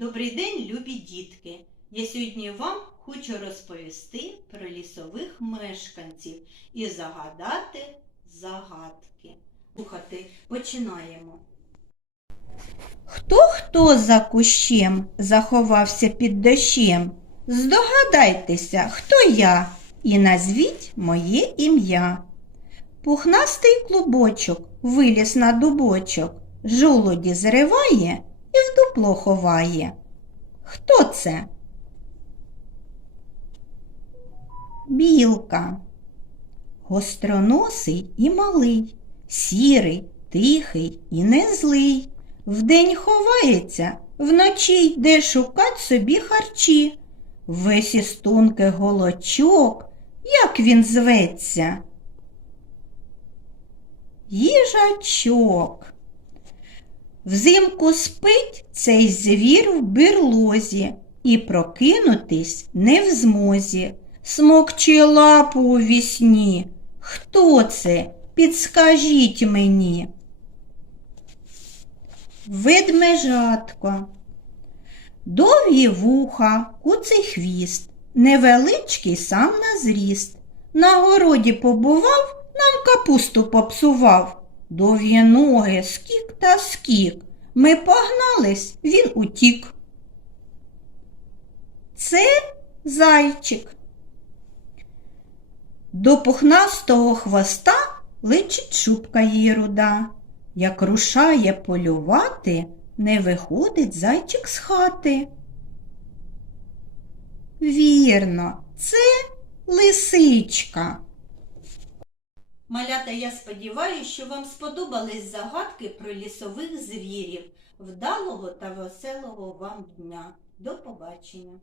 Добрий день, любі дітки! Я сьогодні вам хочу розповісти про лісових мешканців і загадати загадки. Слухати, починаємо. Хто хто за кущем заховався під дощем? Здогадайтеся, хто я, і назвіть моє ім'я. Пухнастий клубочок виліз на дубочок, жолуді зриває і в дупло ховає. Хто це? Білка. Гостроносий і малий, сірий, тихий і не злий. Вдень ховається, вночі йде шукать собі харчі. Весь із голочок, як він зветься? Їжачок. Взимку спить цей звір в берлозі і прокинутись не в змозі. Смокче лапу у вісні. Хто це? Підскажіть мені. Ведмежатко. Довгі вуха, куций хвіст, невеличкий сам на зріст. На городі побував, нам капусту попсував. Довгі ноги, скік та скік. Ми погнались, він утік. Це зайчик. До пухнастого хвоста личить шубка її руда. Як рушає полювати, не виходить зайчик з хати. Вірно, це лисичка. Малята, я сподіваюся, що вам сподобались загадки про лісових звірів. Вдалого та веселого вам дня. До побачення!